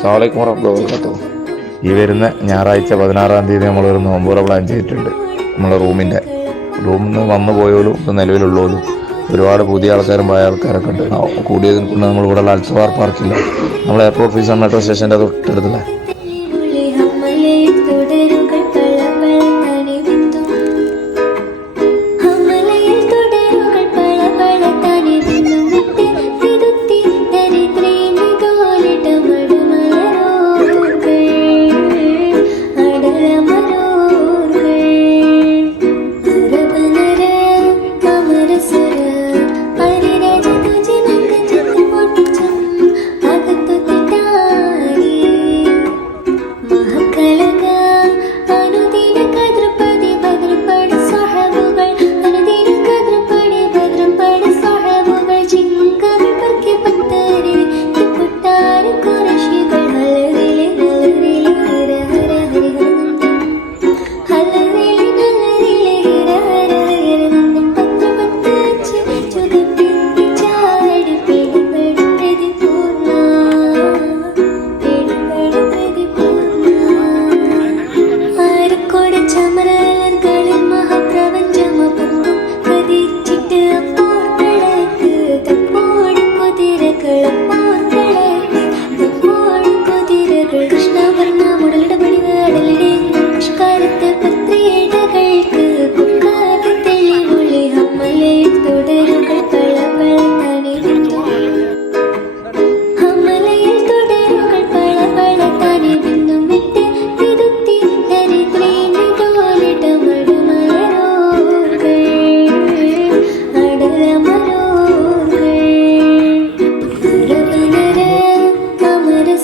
അസ്സലാമു അലൈക്കും വറഹ്മത്തുള്ളാഹി. ഈ വരുന്ന ഞായറാഴ്ച 16-ാം തീയതി നമ്മളൊരു നോമ്പുറ പ്ലാൻ ചെയ്തിട്ടുണ്ട്. നമ്മളെ റൂമിൽ നിന്ന് വന്നു പോയോലും ഇപ്പം നിലവിലുള്ളവരും ഒരുപാട് പുതിയ ആൾക്കാരും പഴയ ആൾക്കാരൊക്കെ ഉണ്ട്. കൂടിയതിൽ കൊണ്ട് നമ്മൾ ഇവിടെ അൽസവാർ പാർക്കില്ല, നമ്മൾ എയർപോർട്ട് ഓഫീസ് മെട്രോ സ്റ്റേഷൻ്റെ തൊട്ടടുത്തില്ല.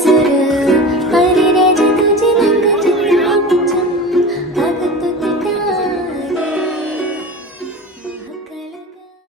Sura